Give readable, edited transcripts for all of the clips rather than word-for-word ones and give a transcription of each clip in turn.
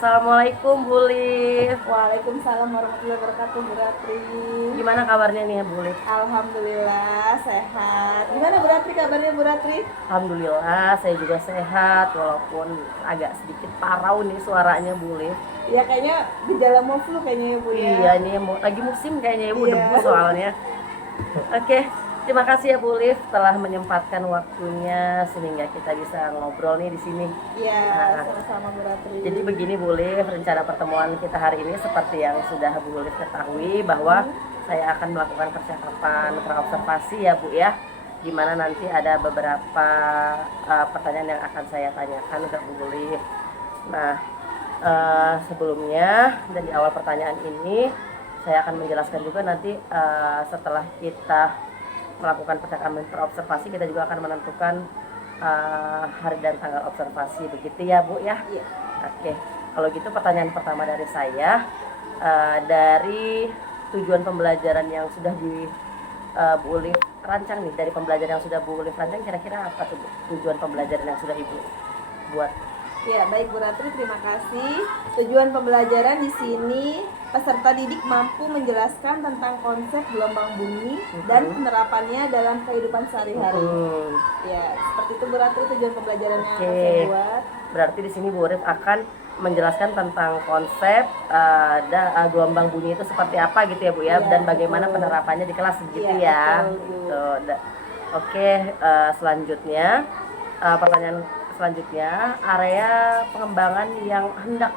Assalamualaikum Bu Liv. Waalaikumsalam warahmatullahi wabarakatuh, Bu Ratri. Gimana kabarnya nih ya Bu Liv? Alhamdulillah sehat. Gimana Bu Ratri kabarnya Bu Ratri? Alhamdulillah saya juga sehat walaupun agak sedikit parau nih suaranya Bu Liv. Ya kayaknya gejala mau flu kayaknya ya Bu ya. Iya ini lagi musim kayaknya Ibu Iya. debu soalnya. Oke, terima kasih ya Bu Liv telah menyempatkan waktunya sehingga kita bisa ngobrol nih di sini. Iya, Nah, sama-sama Bu Ratri. jadi begini Bu Liv, rencana pertemuan kita hari ini seperti yang sudah Bu Liv ketahui bahwa saya akan melakukan percakapan praobservasi ya Bu ya, di mana nanti ada beberapa pertanyaan yang akan saya tanyakan ke Bu Liv. Nah, sebelumnya dan di awal pertanyaan ini saya akan menjelaskan juga nanti setelah kita melakukan percakapan praobservasi kita juga akan menentukan hari dan tanggal observasi, begitu ya Bu ya. Iya. Oke, kalau gitu pertanyaan pertama dari saya, dari tujuan pembelajaran yang sudah di Bu Liv rancang nih, dari pembelajaran yang sudah Bu Liv rancang, kira-kira apa tuh Bu, tujuan pembelajaran yang sudah Ibu buat? Ya, baik Bu Ratri, terima kasih. Tujuan pembelajaran di sini peserta didik mampu menjelaskan tentang konsep gelombang bumi dan penerapannya dalam kehidupan sehari-hari. Ya, seperti itu Bu Ratri tujuan pembelajaran yang akan saya buat. Berarti di sini Bu Liv akan menjelaskan tentang konsep gelombang bunyi itu seperti apa gitu ya Bu ya, Iya, dan bagaimana betul. penerapannya di kelas gitu Iya, ya. betul, Bu. Gitu. Oke, selanjutnya pertanyaan selanjutnya, area pengembangan yang hendak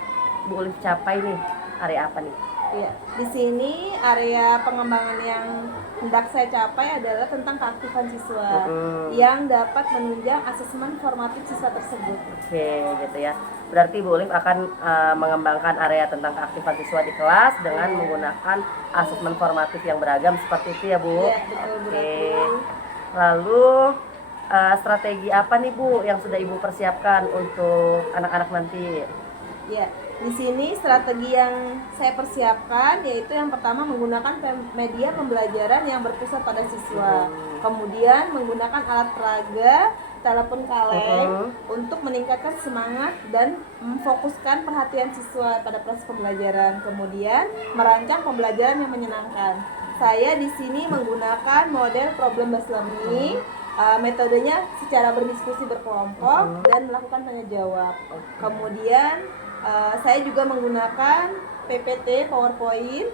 Bu Liv capai nih, area apa nih? Iya, di sini area pengembangan yang hendak saya capai adalah tentang keaktifan siswa yang dapat menunjang asesmen formatif siswa tersebut. Oke, gitu ya. Berarti Bu Liv akan mengembangkan area tentang keaktifan siswa di kelas dengan menggunakan asesmen formatif yang beragam seperti itu ya Bu. Iya, betul Bu Oke. Ratri. Lalu strategi apa nih Bu yang sudah Ibu persiapkan untuk anak-anak nanti? Ya, di sini strategi yang saya persiapkan yaitu yang pertama menggunakan media pembelajaran yang berpusat pada siswa. Kemudian menggunakan alat peraga, telepon kaleng untuk meningkatkan semangat dan memfokuskan perhatian siswa pada proses pembelajaran. Kemudian merancang pembelajaran yang menyenangkan. Saya di sini menggunakan model problem based learning. Metodenya secara berdiskusi berkelompok dan melakukan tanya jawab. Kemudian saya juga menggunakan PPT, PowerPoint,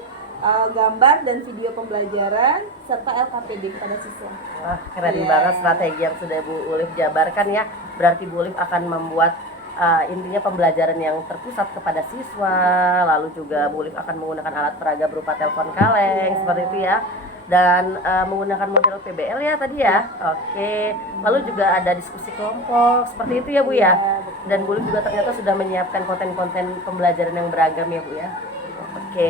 gambar dan video pembelajaran serta LKPD kepada siswa. Wah, keren banget strategi yang sudah Bu Liv jabarkan ya. Berarti Bu Liv akan membuat intinya pembelajaran yang terpusat kepada siswa, lalu juga Bu Liv akan menggunakan alat peraga berupa telepon kaleng seperti itu ya, dan menggunakan model PBL ya tadi ya. Oke, lalu juga ada diskusi kelompok seperti itu ya Bu ya. Dan Bu Liv juga ternyata sudah menyiapkan konten-konten pembelajaran yang beragam ya Bu ya. Oke,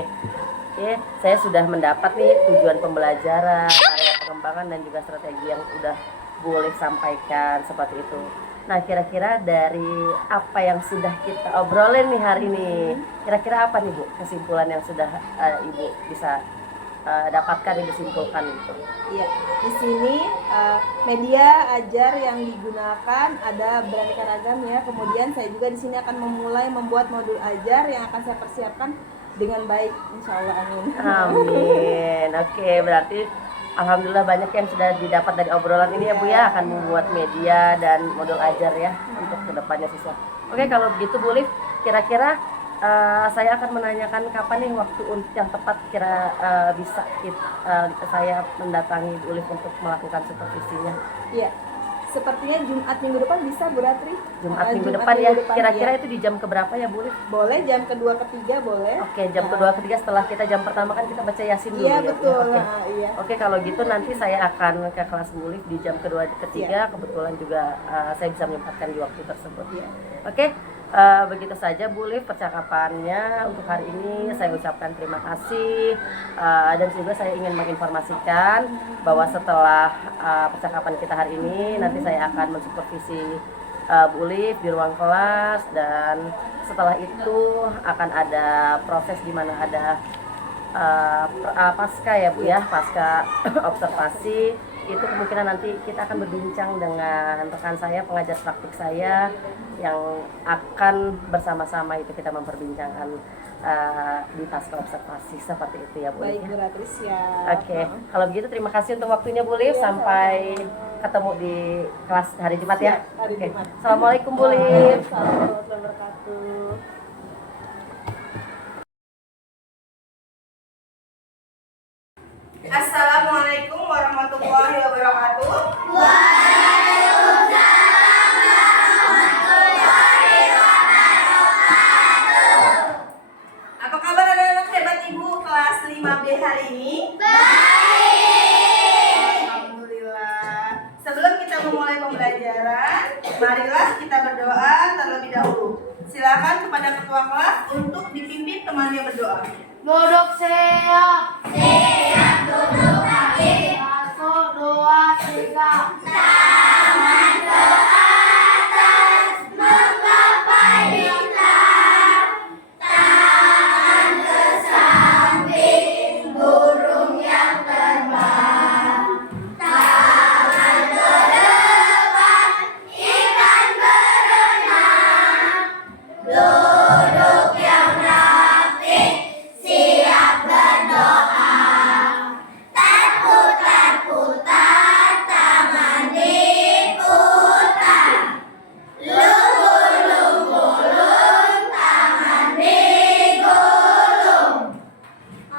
saya sudah mendapat nih tujuan pembelajaran, area pengembangan dan juga strategi yang udah Bu Liv sampaikan seperti itu. Nah, kira-kira dari apa yang sudah kita obrolin nih hari ini, kira-kira apa nih Bu kesimpulan yang sudah Ibu bisa dapatkan, Ibu simpulkan gitu? Iya, di sini media ajar yang digunakan ada beraneka ragam ya. Kemudian saya juga di sini akan memulai membuat modul ajar yang akan saya persiapkan dengan baik, insya Allah, amin. Amin. Oke, berarti alhamdulillah banyak yang sudah didapat dari obrolan ini ya Bu ya, akan membuat media dan modul ajar ya untuk kedepannya siswa. Oke, kalau begitu Bu Liv, kira-kira saya akan menanyakan kapan nih waktu yang tepat bisa saya mendatangi Bu Liv untuk melakukan supervisinya. Iya, sepertinya Jumat minggu depan bisa Bu Ratri. Jumat minggu depan ya. Kira-kira itu di jam keberapa ya Bu Liv? Boleh jam kedua ketiga boleh. Oke, jam kedua ketiga setelah kita jam pertama kan kita baca Yasin dulu. Iya ya, betul. Oke. Iya. Oke, kalau gitu nanti saya akan ke kelas Bu Liv di jam kedua ketiga. Kebetulan juga saya bisa menyempatkan di waktu tersebut. Iya. Oke, begitu saja Bu Liv percakapannya untuk hari ini. Saya ucapkan terima kasih dan juga saya ingin menginformasikan bahwa setelah percakapan kita hari ini nanti saya akan mensupervisi Bu Liv di ruang kelas, dan setelah itu akan ada proses di mana ada pasca ya Bu ya, pasca observasi itu kemungkinan nanti kita akan berbincang dengan rekan saya, pengajar praktik saya yang akan bersama-sama itu kita memperbincangkan di pasca observasi seperti itu ya Bu Baik Liv. Bu Ratri, siap. Oke, kalau begitu terima kasih untuk waktunya Bu Liv. Sampai ketemu di kelas hari Jumat ya. Siap, hari Oke. Jumat. Assalamualaikum Bu Liv. Assalamualaikum warahmatullahi wabarakatuh. Assalamualaikum warahmatullahi wabarakatuh. Apa kabar anak-anak hebat Ibu kelas 5B hari ini? Baik. Alhamdulillah. Sebelum kita memulai pembelajaran, marilah kita berdoa terlebih dahulu. Silakan kepada ketua kelas untuk dipimpin temannya berdoa. Duduk siap. Siap duduk lagi. 1, 2, 3. Tangan ke atas menggapai bintang. Tangan ke samping burung yang terbang. Tangan ke depan ikan berenang. Duduk yang rapi. Siap berdoa, terputar-putar tangan diputar, lunggur-lunggulung tangan digulung,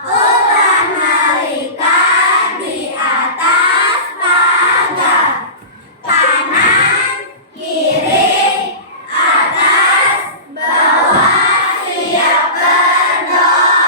ulang-alikan di atas pagar, kanan, kiri, atas, bawah, siap berdoa.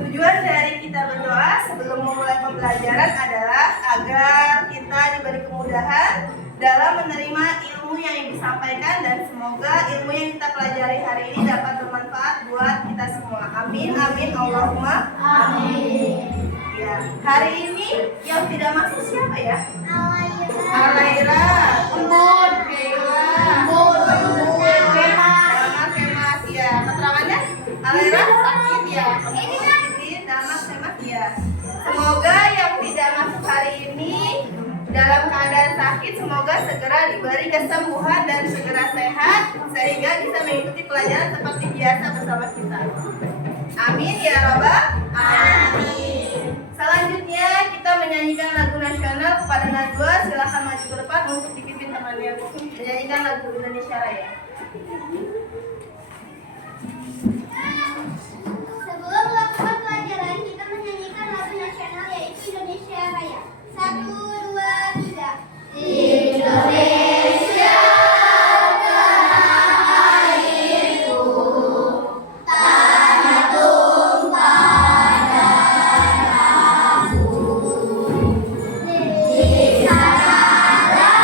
Tujuan dari kita berdoa sebelum memulai pembelajaran adalah agar kita diberi kemudahan dalam menerima ilmu yang Ibu sampaikan dan semoga ilmu yang kita pelajari hari ini dapat bermanfaat buat kita semua. Amin, amin, Allahumma amin. Ya, hari ini yang tidak masuk siapa ya? Alaira, Umud, Keila, Kemas, ya. Keterangannya Alaira sakit ya. Damas ya. Semoga yang tidak masuk hari ini dan sakit semoga segera diberi kesembuhan dan segera sehat sehingga bisa mengikuti pelajaran seperti biasa bersama kita. Amin ya robbal alamin. Selanjutnya kita menyanyikan lagu nasional kepada Najwa. Silakan maju ke depan untuk dipimpin temannya menyanyikan lagu Indonesia Raya. Sebelum melakukan pelajaran, kita menyanyikan lagu nasional yaitu Indonesia Raya. 1, 2, 3. Indonesia tanah airku, tanah tumpah darahku. Di sanalah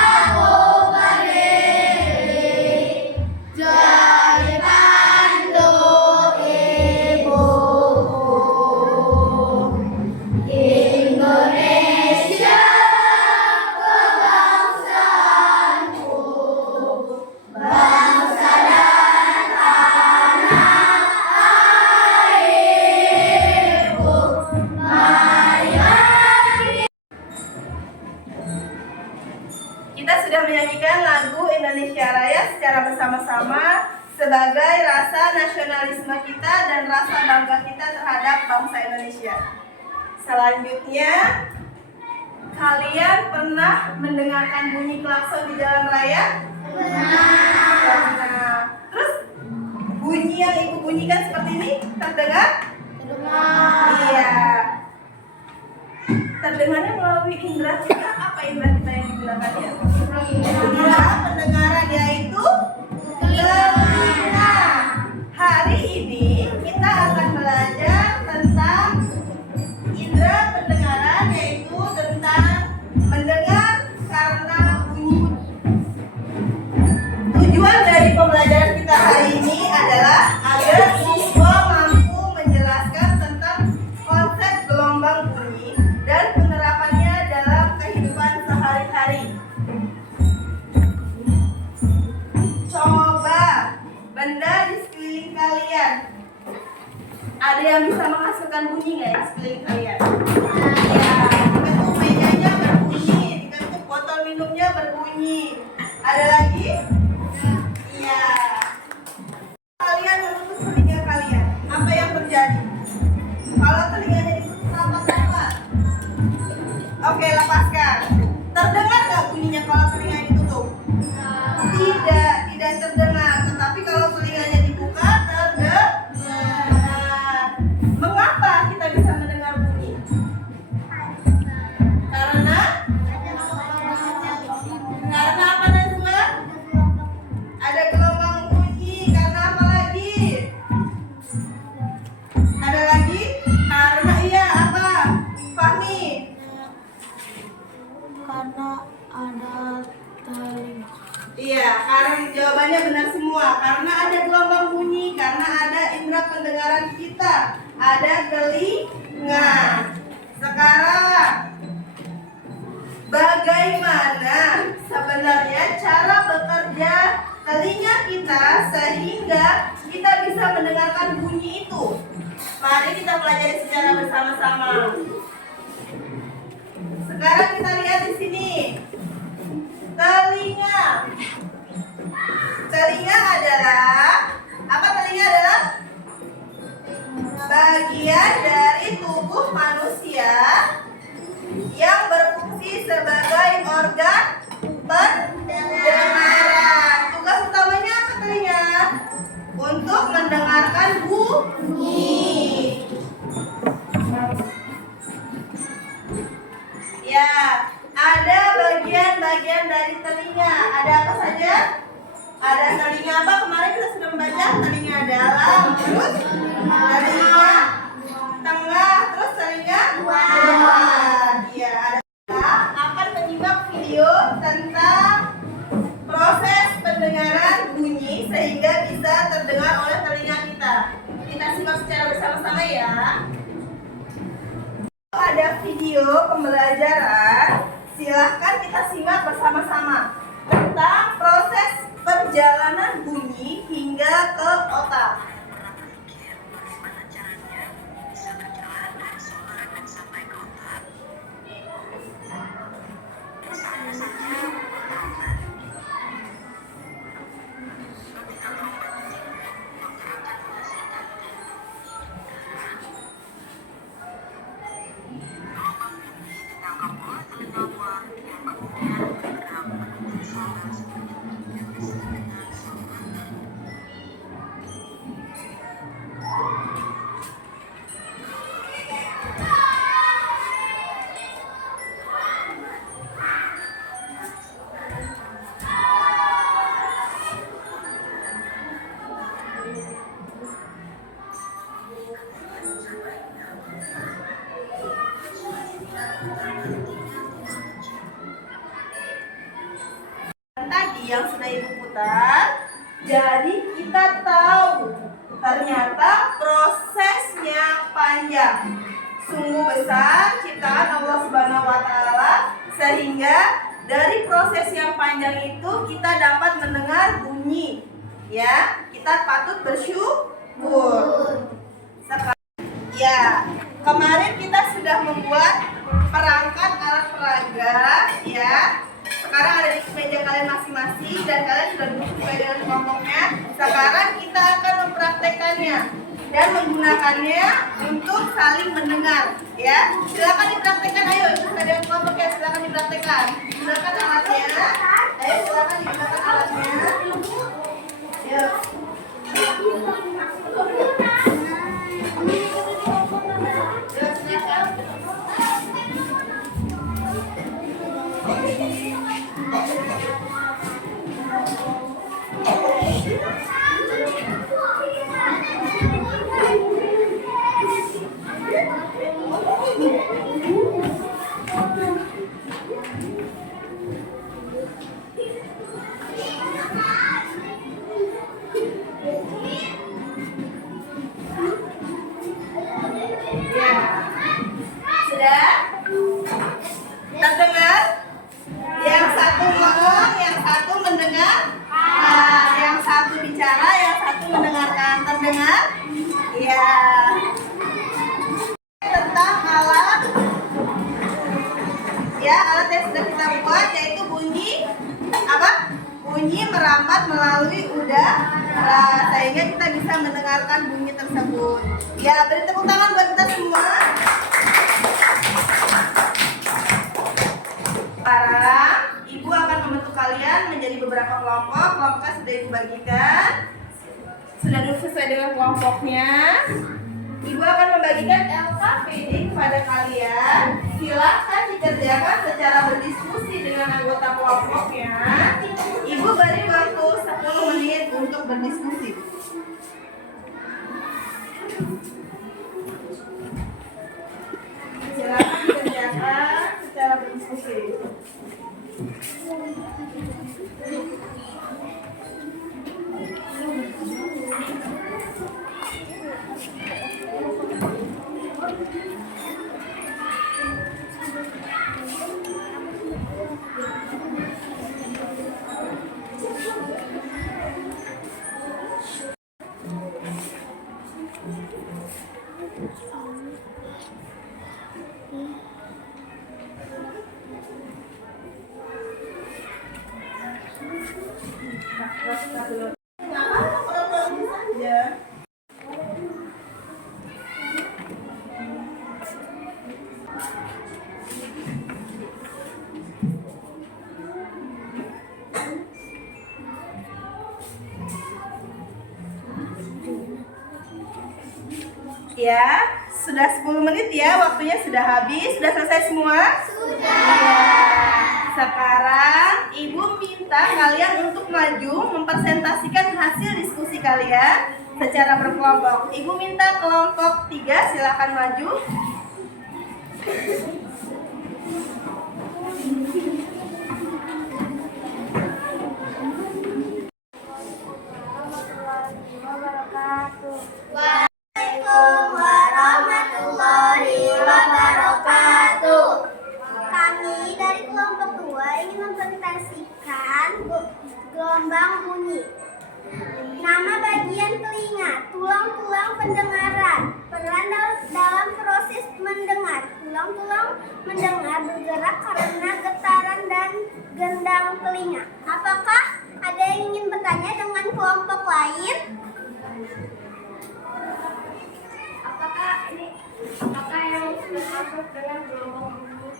aku berdiri, jadi pandu ibuku. Indonesia kebangsaanku, bangsa dan tanah airku. Marilah Kita sudah menyanyikan lagu Indonesia Raya secara bersama-sama sebagai rasa nasionalisme kita dan rasa bangga kita terhadap bangsa Indonesia. Selanjutnya, kalian pernah mendengarkan bunyi klakson di jalan raya? Pernah. Terus bunyi yang ibu bunyikan seperti ini terdengar? Iya. Terdengarnya melalui indera kita. Apa indera kita yang digunakannya? Indera pendengaran, yaitu telinga. Hari ini kita akan belajar tentang indera pendengaran, yaitu tentang mendengar karena bunyi. Tujuan dari pembelajaran kita hari ini adalah agar siswa mampu menjelaskan tentang konsep gelombang bunyi dan penerapannya dalam kehidupan sehari-hari. Coba benda di sekeliling kalian, ada yang bisa menghasilkan bunyi nggak ya di sekeliling kalian? Ya, diketuk mejanya berbunyi, diketuk botol minumnya berbunyi. Ada lagi? Iya. Kalian menutup telinga kalian, apa yang terjadi? Kalau telinganya ditutup rapat-rapat. Oke, lepaskan. Terdengar nggak bunyinya kalau telinganya ditutup? Tidak terdengar. Tetapi kalau telinganya dibuka, terdengar. Mengapa kita bisa mendengar bunyi? Karena apa Najwa? Ada gelombang bunyi. Karena apa lagi? Ada lagi? Karena iya apa? Fahmi? Karena ada telinga. Iya, karena jawabannya benar semua. Karena ada gelombang bunyi, karena ada indera pendengaran kita, ada telinga. Sekarang, bagaimana sebenarnya cara bekerja telinga kita sehingga kita bisa mendengarkan bunyi itu? Mari kita pelajari secara bersama-sama. Sekarang kita lihat di sini. Telinga. Telinga adalah apa? Telinga adalah bagian dari tubuh manusia yang berfungsi sebagai organ pendengaran. Tugas utamanya apa telinga? Untuk mendengarkan bunyi. Ya, ada bagian-bagian dari telinga. Ada apa saja? Ada telinga apa? Kemarin kita sudah membaca telinga dalam, terus telinga tengah, terus telinga luar. Iya, ada. Kita akan menyimak video tentang proses pendengaran bunyi sehingga bisa terdengar oleh telinga kita. Kita simak secara bersama-sama ya. Ada video pembelajaran, silahkan kita simak bersama-sama tentang proses perjalanan bunyi hingga ke otak. yang sudah Ibu putar. Jadi kita tahu ternyata prosesnya panjang. Sungguh besar ciptaan Allah Subhanahu wa taala, sehingga dari proses yang panjang itu kita dapat mendengar bunyi. Ya, kita patut bersyukur. Ya, kemarin kita sudah membuat perangkat alat peraga, ya. Sekarang ada di meja kalian masing-masing dan kalian sudah duduk sesuai dengan kelompoknya. Sekarang kita akan mempraktekannya dan menggunakannya untuk saling mendengar, ya. Silakan dipraktekkan, ayo sesuai dengan kelompoknya, silakan dipraktekkan. Gunakan alatnya. Ayo silakan digunakan alatnya. Yuk. Sudah? Terdengar? Yang satu ngomong, yang satu mendengar. Yang satu bicara, yang satu mendengarkan. Terdengar? Iya. Tentang alat, ya, alat yang sudah kita buat yaitu bunyi apa? Bunyi merambat melalui udara, sehingga kita bisa mendengarkan bunyi tersebut. Ya, beri tepuk tangan buat kita semua. Sekarang Ibu akan membentuk kalian menjadi beberapa kelompok. Kelompoknya sudah Ibu bagikan. Sudah duduk sesuai dengan kelompoknya. Ibu akan membagikan LKPD kepada kalian. Silakan dikerjakan secara berdiskusi dengan anggota kelompoknya. Ibu beri waktu 10 menit untuk berdiskusi. Silakan dikerjakan secara berdiskusi. Ya. Ya, sudah 10 menit ya, waktunya sudah habis. Sudah selesai semua? Sudah. Ya. Sekarang Ibu minta kalian untuk maju mempresentasikan hasil diskusi kalian secara berkelompok. Ibu minta kelompok 3 silakan maju. Waalaikumsalam warahmatullahi wabarakatuh. Kami dari kelompok 2 ingin mempresentasikan gelombang bunyi. Nama bagian telinga, tulang-tulang pendengaran. Peran dalam proses mendengar. Tulang-tulang mendengar bergerak karena getaran dan gendang telinga. Apakah ada yang ingin bertanya dengan kelompok lain? Apakah yang sudah masuk dengan gelombang bunyi?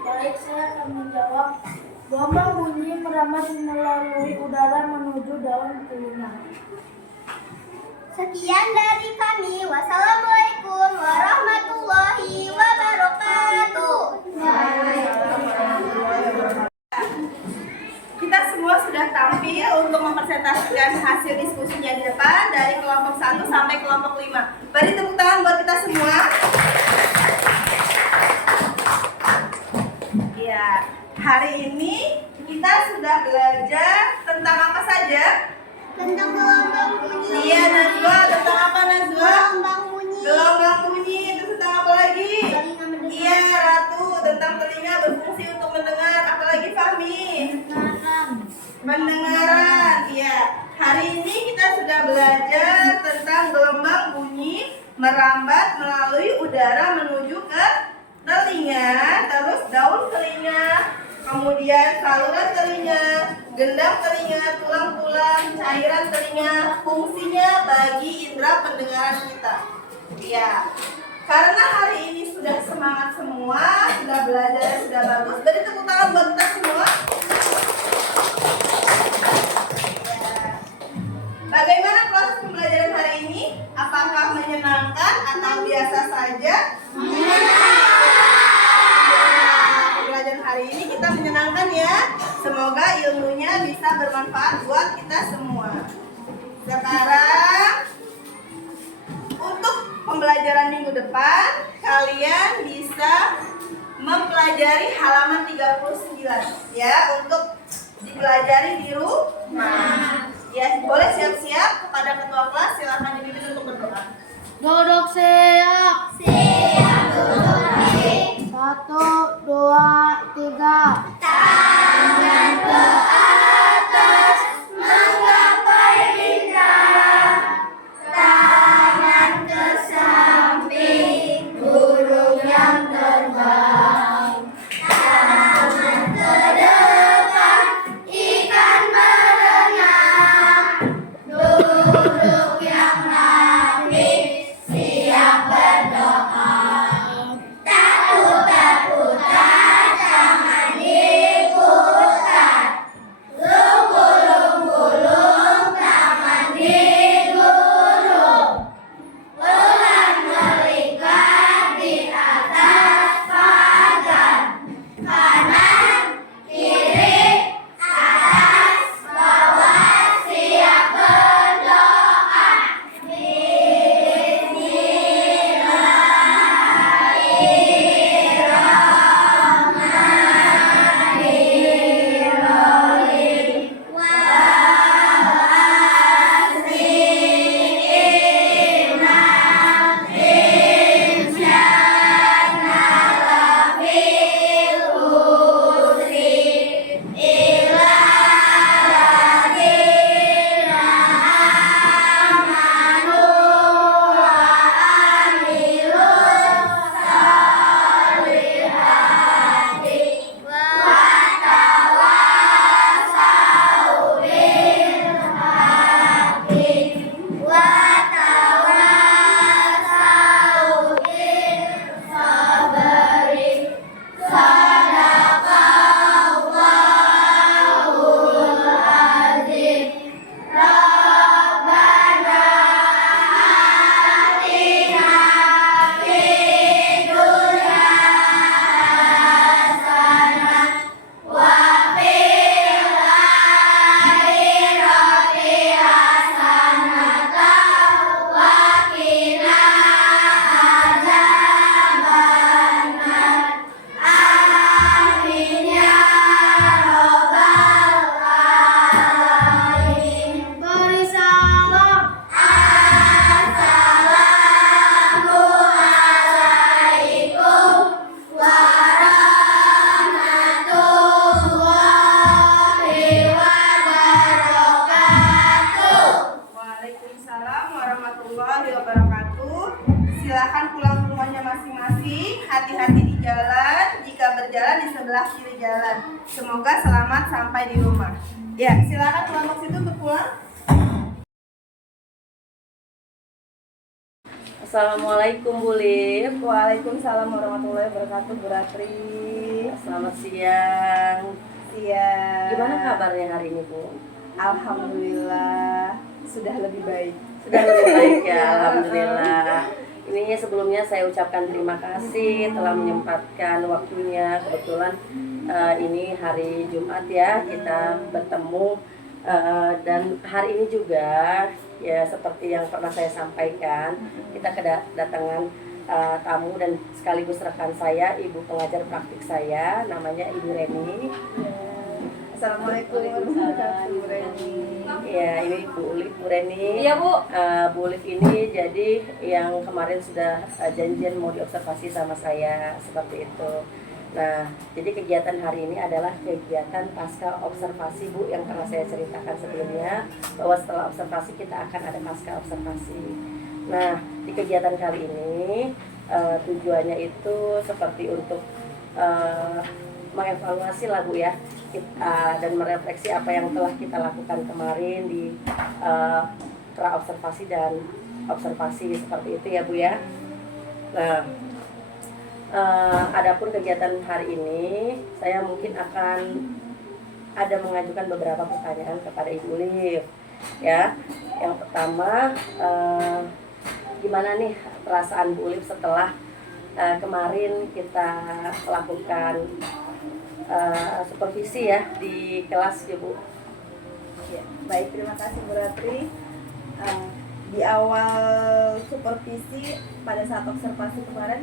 Baik, saya akan menjawab. Gelombang bunyi merambat melalui udara menuju daun telinga. Sekian dari kami. Wassalamualaikum warahmatullahi wabarakatuh. Kita semua sudah tampil untuk mempresentasikan hasil diskusinya di depan dari kelompok 1 sampai kelompok 5. Beri tepuk tangan buat kita semua. Ya, hari ini kita sudah belajar udara menuju ke telinga, terus daun telinga, kemudian saluran telinga, gendang telinga, tulang-tulang, cairan telinga, fungsinya bagi indera pendengaran kita. Ya, karena hari ini sudah semangat semua, sudah belajar, sudah bagus, beri tepuk tangan buat kita semua. Bagaimana proses pembelajaran hari ini? Apakah menyenangkan atau biasa saja? Pembelajaran hari ini kita menyenangkan ya. Semoga ilmunya bisa bermanfaat buat kita semua. Sekarang untuk pembelajaran minggu depan, kalian bisa mempelajari halaman 39 ya, untuk dipelajari di rumah. Ya, boleh siap-siap. Kepada ketua kelas silakan dipimpin untuk berdoa. Duduk siap. Siap duduk baik. 1, 2, 3. Tangan ke atas menggapai bintang. Tangan ke samping burung yang terbang. Tangan ke depan ikan berenang. Duduk yang rapi siap berdoa. Tak putar-putar tangan diputar. Gulung-gulung tangan digulung. Ular melikat di atas pagar. Kanan, kiri, atas, bawah siap berdoa. Beri salam. Assalamualaikum warahmatullahi wabarakatuh. Waalaikumsalam warahmatullahi wabarakatuh. Silakan pulang ke rumahnya masing-masing. Hati-hati di jalan. Jika berjalan di sebelah kiri jalan. Semoga selamat sampai di rumah. Ya, silakan kelompok situ untuk pulang. Assalamualaikum Bu Lip. Waalaikumsalam warahmatullahi wabarakatuh, Bu Ratri. Selamat siang. Siang. Gimana kabarnya hari ini Bu? Alhamdulillah sudah lebih baik. Sudah lebih baik ya, alhamdulillah. Ini sebelumnya saya ucapkan terima kasih telah menyempatkan waktunya. Kebetulan ini hari Jumat ya, kita bertemu dan hari ini juga ya seperti yang pernah saya sampaikan, kita kedatangan tamu dan sekaligus rekan saya, ibu pengajar praktik saya, namanya Ibu Reni. Assalamualaikum warahmatullahi wabarakatuh, Bu Reni. Ya, ini Bu Ulif, Bu Reni. Iya, Bu. Bu Ulif ini jadi yang kemarin sudah janjian mau diobservasi sama saya, seperti itu. Nah, jadi kegiatan hari ini adalah kegiatan pasca observasi Bu, yang pernah saya ceritakan sebelumnya, bahwa setelah observasi kita akan ada pasca observasi. Nah, di kegiatan kali ini tujuannya itu seperti untuk mengevaluasi lah Bu ya, dan merefleksi apa yang telah kita lakukan kemarin di pra observasi dan observasi seperti itu ya Bu ya. Nah, adapun kegiatan hari ini saya mungkin akan ada mengajukan beberapa pertanyaan kepada Ibu Liv ya. Yang pertama, gimana nih perasaan Bu Liv setelah kemarin kita lakukan supervisi ya di kelas ya Bu? Ya, baik, terima kasih Bu Ratri. Di awal supervisi pada saat observasi kemarin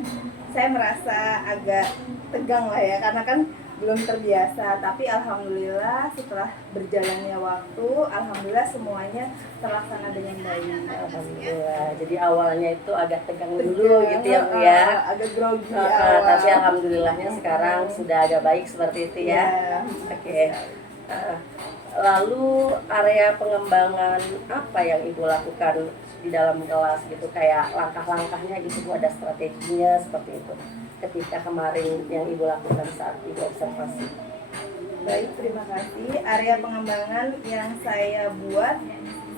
saya merasa agak tegang lah ya, karena kan belum terbiasa, tapi alhamdulillah setelah berjalannya waktu, alhamdulillah semuanya terlaksana dengan baik. Alhamdulillah. Jadi awalnya itu agak tegang dulu gitu ya Bu ya. Agak grogi Tapi alhamdulillahnya sekarang sudah agak baik seperti itu ya. Oke. Lalu area pengembangan apa yang Ibu lakukan di dalam kelas gitu, kayak langkah-langkahnya gitu Bu, ada strateginya seperti itu ketika kemarin yang Ibu lakukan saat Ibu observasi? Baik, terima kasih. Area pengembangan yang saya buat,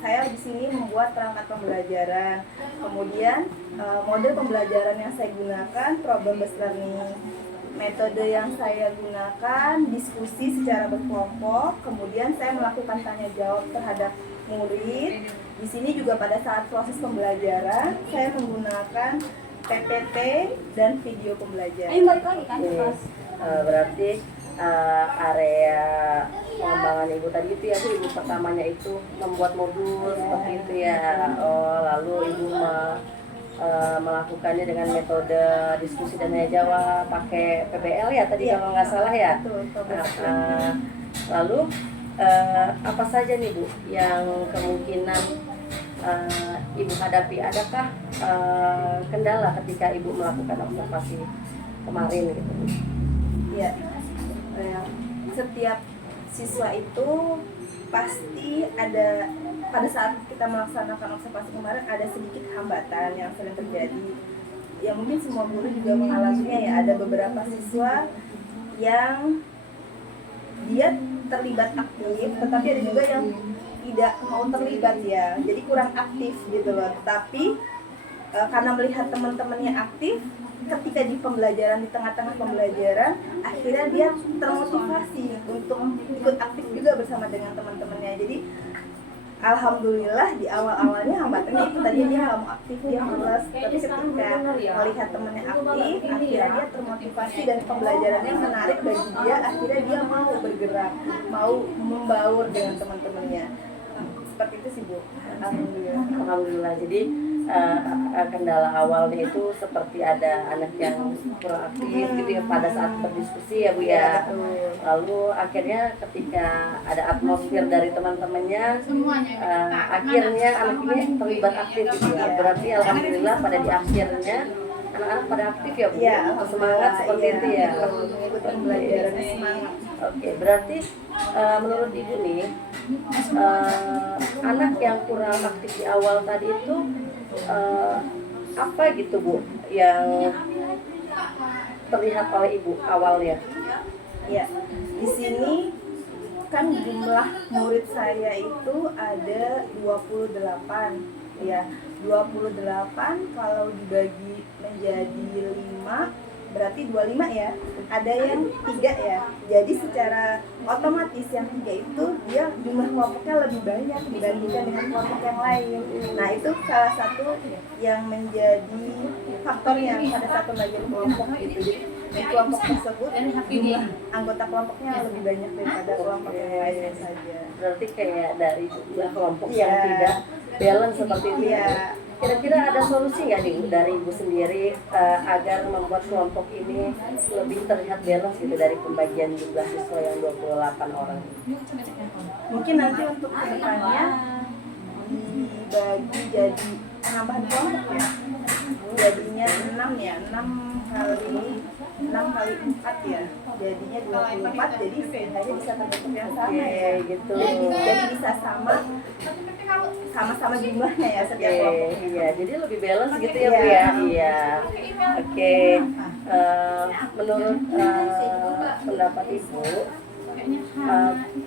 saya di sini membuat perangkat pembelajaran. Kemudian model pembelajaran yang saya gunakan problem based learning. Metode yang saya gunakan diskusi secara berkelompok. Kemudian saya melakukan tanya jawab terhadap murid. Di sini juga pada saat proses pembelajaran saya menggunakan PPT dan video pembelajaran. Berarti area pengembangan Ibu tadi itu ya Bu, Ibu pertamanya itu membuat modul seperti itu ya. Lalu Ibu melakukannya dengan metode diskusi dan tanya jawab pakai PBL ya tadi kalau nggak salah ya. Lalu apa saja nih Bu yang kemungkinan Ibu hadapi? Adakah kendala ketika Ibu melakukan observasi kemarin gitu? Ya, setiap siswa itu pasti ada, pada saat kita melaksanakan observasi kemarin ada sedikit hambatan yang sering terjadi. Ya mungkin semua guru juga mengalaminya ya, ada beberapa siswa yang dia terlibat aktif, tetapi ada juga yang tidak mau terlibat ya, jadi kurang aktif gitu loh. Tapi karena melihat teman-temannya aktif, ketika di pembelajaran, di tengah-tengah pembelajaran, akhirnya dia termotivasi untuk ikut aktif juga bersama dengan teman-temannya. Jadi alhamdulillah di awal-awalnya hambatannya itu tadi dia nggak mau aktif, dia malas, tapi ketika melihat temannya aktif, akhirnya dia termotivasi dan pembelajarannya menarik bagi dia, akhirnya dia mau bergerak, mau membaur dengan teman-temannya. Seperti itu sih Bu. Alhamdulillah. Alhamdulillah. Jadi kendala awalnya itu seperti ada anak yang kurang aktif gitu ya pada saat berdiskusi ya Bu ya. Lalu akhirnya ketika ada atmosfer dari teman-temannya, akhirnya anak ini terlibat aktif gitu ya. Berarti alhamdulillah pada di akhirnya anak-anak pada aktif ya Bu. Semangat seperti itu ya. Mengikuti pembelajaran semangat. Oke, berarti menurut Ibu nih, anak yang kurang aktif di awal tadi itu apa gitu Bu yang terlihat oleh Ibu awalnya? Ya, di sini kan jumlah murid saya itu ada 28 ya. 28 kalau dibagi menjadi 5 berarti 25 ya. Ada yang 3 ya. Jadi secara otomatis yang 3 itu dia jumlah kelompoknya lebih banyak dibandingkan dengan kelompok yang lain. Nah, itu salah satu yang menjadi faktornya pada saat pembagian kelompok itu. Jadi di kelompok tersebut jumlah anggota kelompoknya lebih banyak daripada kelompok yang lainnya saja. Berarti kayak dari jumlah kelompok yang tidak balance seperti itu ya. Kira-kira ada solusi nggak nih dari Ibu sendiri agar membuat kelompok ini lebih terlihat balance gitu dari pembagian jumlah siswa yang 28 orang? Mungkin nanti untuk kedepannya dibagi jadi penambahan kelompok ya. jadinya 6 ya, 6 kali 4 ya, jadinya 24, jadi sisanya bisa terbentuk yang sama ya. gitu. Jadi bisa sama-sama jumlahnya ya setiap kelompok. Iya, jadi lebih balance gitu ya Bu ya. Iya. Oke. Menurut pendapat Ibu,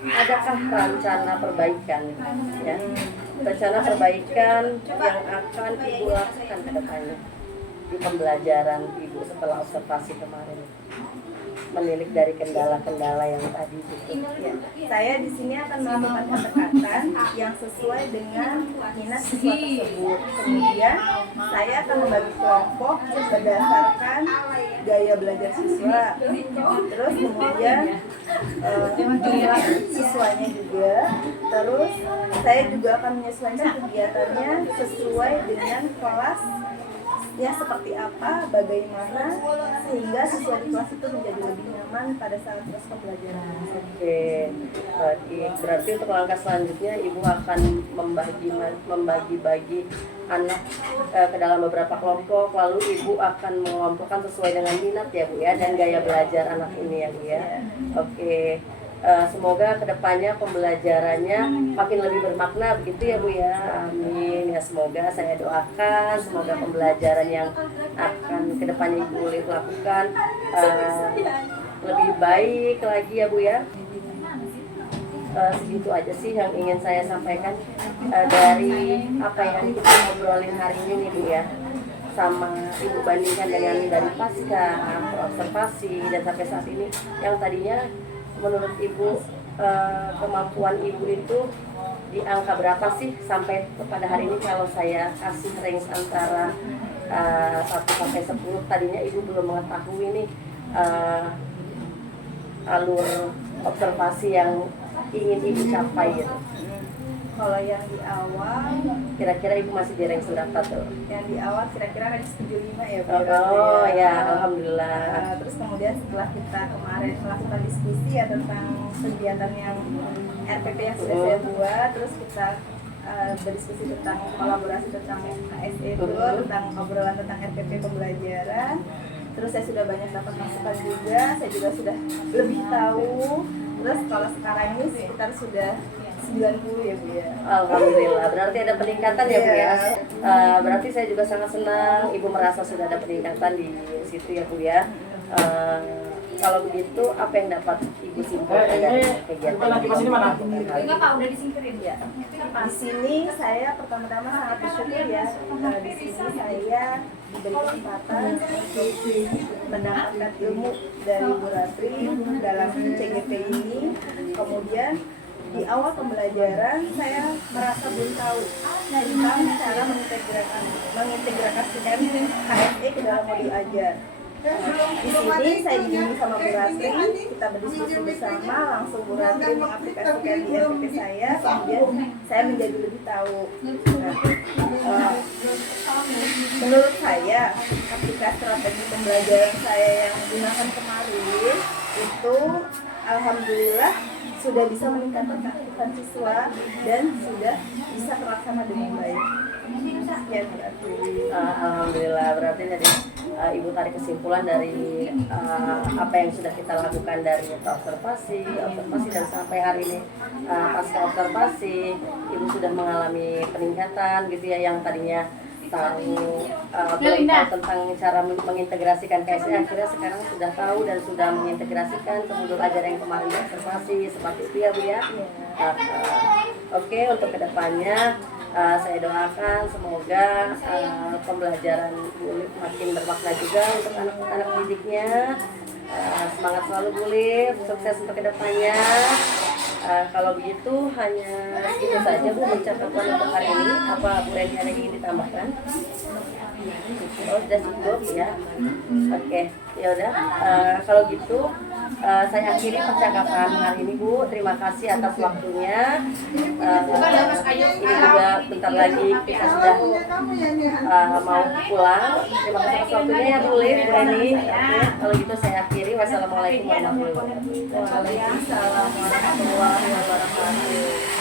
adakah rencana perbaikan ya? Rencana perbaikan yang akan Ibu lakukan ke depannya di pembelajaran Ibu setelah observasi kemarin, menilik dari kendala-kendala yang tadi gitu. Ya, saya di sini akan melakukan pendekatan yang sesuai dengan minat siswa tersebut. Kemudian saya akan membagi kelompok berdasarkan gaya belajar siswa. Terus kemudian jumlah siswanya juga. Terus saya juga akan menyesuaikan kegiatannya sesuai dengan kelas ya seperti apa, bagaimana, sehingga siswa di kelas itu menjadi lebih nyaman pada saat proses pembelajaran. Oke, berarti untuk langkah selanjutnya Ibu akan membagi-bagi anak ke dalam beberapa kelompok, lalu Ibu akan mengelompokkan sesuai dengan minat ya Bu ya, dan gaya belajar anak ini ya Bu ya. Oke. Semoga kedepannya pembelajarannya makin lebih bermakna begitu ya Bu ya. Amin ya, semoga saya doakan semoga pembelajaran yang akan kedepannya Ibu Ulif lakukan lebih baik lagi ya Bu ya. Segitu aja sih yang ingin saya sampaikan dari apa yang kita ngobrolin hari ini nih Bu ya, sama Ibu bandingkan dengan dari pasca observasi dan sampai saat ini yang tadinya menurut Ibu kemampuan Ibu itu di angka berapa sih sampai pada hari ini? Kalau saya kasih range antara 1 sampai 10, tadinya Ibu belum mengetahui nih alur observasi yang ingin Ibu capai gitu. Kalau yang di awal, Kira-kira Ibu masih di range berapa tuh? yang di awal kira-kira range 75 ya Bu. Oh ya, alhamdulillah. Terus kemudian setelah kita kemarin melakukan diskusi ya tentang kegiatan yang RPP yang sudah saya buat, terus kita berdiskusi tentang kolaborasi tentang HSE itu, tentang obrolan tentang RPP pembelajaran. Terus saya sudah banyak dapat masukan juga, saya juga sudah lebih tahu. Terus kalau sekarang ini sekitar sudah 90 ya Bu ya. Alhamdulillah, berarti ada peningkatan ya Bu ya. Berarti saya juga sangat senang Ibu merasa sudah ada peningkatan di situ ya Bu ya. Kalau begitu, apa yang dapat Ibu simpulkan dari kegiatan ini? Enggak Pak, udah disingkirin ya. Di sini saya pertama-tama sangat bersyukur ya. Di sini saya diberi kesempatan untuk mendapatkan ilmu dari Bu Ratri dalam CGP ini. Kemudian di awal pembelajaran saya merasa belum tahu tentang cara mengintegrasikan HSE ke dalam modul ajar. Di sini saya dibimbing sama Bu Ratri, kita berdiskusi bersama, langsung Bu Ratri mengaplikasikan di RPP saya, kemudian saya menjadi lebih tahu. Menurut saya, aplikasi strategi pembelajaran saya yang digunakan kemarin itu alhamdulillah sudah bisa meningkatkan keaktifan siswa dan sudah bisa terlaksana dengan baik. Sekian berarti. Alhamdulillah, berarti tadi Ibu tarik kesimpulan dari apa yang sudah kita lakukan dari observasi dan sampai hari ini pasca observasi Ibu sudah mengalami peningkatan gitu ya, yang tadinya belum tahu tentang cara mengintegrasikan KSE, akhirnya sekarang sudah tahu dan sudah mengintegrasikan ke modul ajar yang kemarin observasi, seperti itu ya Bu ya. Oke, untuk kedepannya saya doakan semoga pembelajaran Bu Ulif makin bermakna juga untuk anak-anak didiknya. Semangat selalu Bu Ulif, sukses untuk kedepannya. Kalau begitu hanya itu saja Bu percakapan untuk hari ini. Apa Bu Reni ada yang ingin ditambahkan? Oh, sudah cukup ya. Oke, ya udah. Kalau gitu saya akhiri percakapan hari ini Bu. Terima kasih atas waktunya. Ini juga bentar lagi kita sudah mau pulang. Terima kasih atas waktunya ya Bu Ulif, Bu Reni. Oke, kalau gitu saya akhiri. Wassalamualaikum warahmatullahi wabarakatuh. Waalaikumsalam warahmatullahi wabarakatuh.